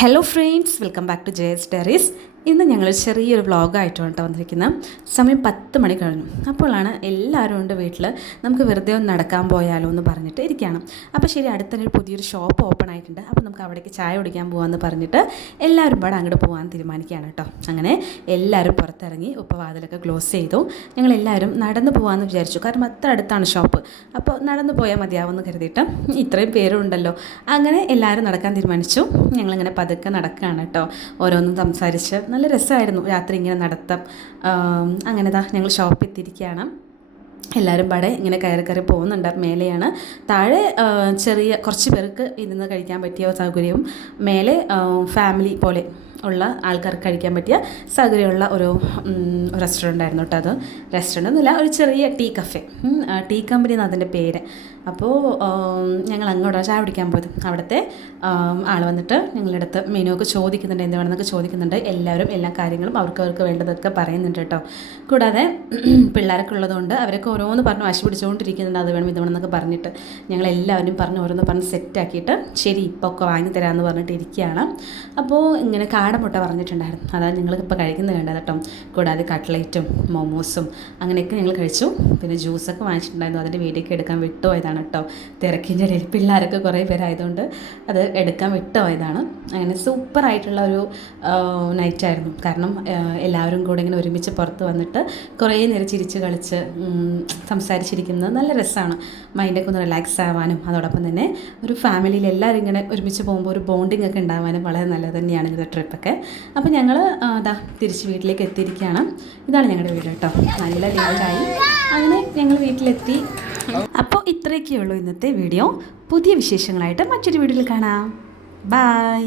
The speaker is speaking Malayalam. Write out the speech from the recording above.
Hello friends, welcome back to Jaya's diaries. ഇന്ന് ഞങ്ങൾ ചെറിയൊരു വ്ളോഗായിട്ടാണ് വന്നിരിക്കുന്നത്. സമയം 10 മണി കഴിഞ്ഞു. അപ്പോഴാണ് എല്ലാവരും ഉണ്ട് വീട്ടിൽ, നമുക്ക് വെറുതെ ഒന്ന് നടക്കാൻ പോയാലോ എന്ന് പറഞ്ഞിട്ട് ഇരിക്കുകയാണ്. അപ്പോൾ ശരി, അടുത്തൊരു പുതിയൊരു ഷോപ്പ് ഓപ്പൺ ആയിട്ടുണ്ട്, അപ്പോൾ നമുക്ക് അവിടേക്ക് ചായ കുടിക്കാൻ പോകാമെന്ന് പറഞ്ഞിട്ട് എല്ലാവരും പാടെ അങ്ങോട്ട് പോകാൻ തീരുമാനിക്കുകയാണ് കേട്ടോ. അങ്ങനെ എല്ലാവരും പുറത്തിറങ്ങി ഉപ്പവാതിലൊക്കെ ക്ലോസ് ചെയ്തു. ഞങ്ങളെല്ലാവരും നടന്നു പോകാമെന്ന് വിചാരിച്ചു, കാരണം അത്ര അടുത്താണ് ഷോപ്പ്. അപ്പോൾ നടന്നു പോയാൽ മതിയാവുമെന്ന് കരുതിയിട്ട്, ഇത്രയും പേരുണ്ടല്ലോ, അങ്ങനെ എല്ലാവരും നടക്കാൻ തീരുമാനിച്ചു. ഞങ്ങളിങ്ങനെ പതുക്കെ നടക്കുകയാണ് കേട്ടോ, ഓരോന്നും സംസാരിച്ച്. നല്ല രസമായിരുന്നു രാത്രി ഇങ്ങനെ നടത്തം. അങ്ങനെ ഞങ്ങൾ ഷോപ്പിൽ എത്തിയിരിക്കുകയാണ്. എല്ലാവരും പാടെ ഇങ്ങനെ കയറി പോകുന്നുണ്ട്. മേലെയാണ്, താഴെ ചെറിയ കുറച്ച് പേർക്ക് ഇരുന്ന് കഴിക്കാൻ പറ്റിയ സൗകര്യവും, മേലെ ഫാമിലി പോലെ ഉള്ള ആൾക്കാർക്ക് കഴിക്കാൻ പറ്റിയ സൗകര്യമുള്ള ഒരു റെസ്റ്റോറൻ്റ് ആയിരുന്നു കേട്ടോ. അത് റെസ്റ്റോറൻ്റ് ഒന്നുമില്ല, ഒരു ചെറിയ ടീ കഫേ, ടീ കമ്പനി എന്നാണ് അതിൻ്റെ പേര്. അപ്പോൾ ഞങ്ങൾ അങ്ങോട്ടാണ് ചായ പിടിക്കാൻ പോയത്. അവിടുത്തെ ആൾ വന്നിട്ട് ഞങ്ങളുടെ അടുത്ത് മെനു ഒക്കെ ചോദിക്കുന്നുണ്ട്, എന്ത് വേണമെന്നൊക്കെ ചോദിക്കുന്നുണ്ട്. എല്ലാവരും എല്ലാ കാര്യങ്ങളും അവർക്ക് വേണ്ടതൊക്കെ പറയുന്നുണ്ട് കേട്ടോ. കൂടാതെ പിള്ളേരൊക്കെ ഉള്ളതുകൊണ്ട് അവരൊക്കെ ഓരോന്ന് പറഞ്ഞ് വാശി പിടിച്ചുകൊണ്ടിരിക്കുന്നുണ്ട്, അത് വേണം ഇത് വേണമെന്നൊക്കെ പറഞ്ഞിട്ട്. ഞങ്ങളെല്ലാവരും പറഞ്ഞ് ഓരോന്ന് പറഞ്ഞ് സെറ്റാക്കിയിട്ട് ശരി ഇപ്പോൾ ഒക്കെ വാങ്ങി തരാമെന്ന് പറഞ്ഞിട്ട് ഇരിക്കുകയാണ്. അപ്പോൾ ഇങ്ങനെ കാടമുട്ട പറഞ്ഞിട്ടുണ്ടായിരുന്നു, അതാണ് ഞങ്ങളിപ്പോൾ കഴിക്കുന്നത് കണ്ടത് കേട്ടോ. കൂടാതെ കട്ട്ലേറ്റും മോമോസും അങ്ങനെയൊക്കെ ഞങ്ങൾ കഴിച്ചു. പിന്നെ ജ്യൂസൊക്കെ വാങ്ങിച്ചിട്ടുണ്ടായിരുന്നു, അതിൻ്റെ വീഡിയോ ഒക്കെ എടുക്കാൻ വിട്ടുപോയതാണ് കേട്ടോ. തിരക്കിൻ്റെ ഇടയിൽ പിള്ളേരൊക്കെ കുറേ പേരായതുകൊണ്ട് അത് എടുക്കാൻ വിട്ടുപോയതാണ്. അങ്ങനെ സൂപ്പറായിട്ടുള്ള ഒരു നൈറ്റായിരുന്നു. കാരണം എല്ലാവരും കൂടെ ഇങ്ങനെ ഒരുമിച്ച് പുറത്ത് വന്നിട്ട് കുറേ നേരം ചിരിച്ച് കളിച്ച് സംസാരിച്ചിരിക്കുന്നത് നല്ല രസമാണ്. മൈൻഡൊക്കെ ഒന്ന് റിലാക്സ് ആവാനും, അതോടൊപ്പം തന്നെ ഒരു ഫാമിലിയിൽ എല്ലാവരും ഇങ്ങനെ ഒരുമിച്ച് പോകുമ്പോൾ ഒരു ബോണ്ടിങ് ഒക്കെ ഉണ്ടാവാനും വളരെ നല്ലത് തന്നെയാണ് ഇങ്ങനത്തെ ട്രിപ്പൊക്കെ. അപ്പോൾ ഞങ്ങൾ തിരിച്ച് വീട്ടിലേക്ക് എത്തിയിരിക്കുകയാണ്. ഇതാണ് ഞങ്ങളുടെ വീട് കേട്ടോ. നല്ല ലേറ്റായി, അങ്ങനെ ഞങ്ങൾ വീട്ടിലെത്തി. അപ്പോൾ ഇത്രയൊക്കെയുള്ളൂ ഇന്നത്തെ വീഡിയോ. പുതിയ വിശേഷങ്ങളായിട്ട് മറ്റൊരു വീഡിയോയിൽ കാണാം. ബൈ.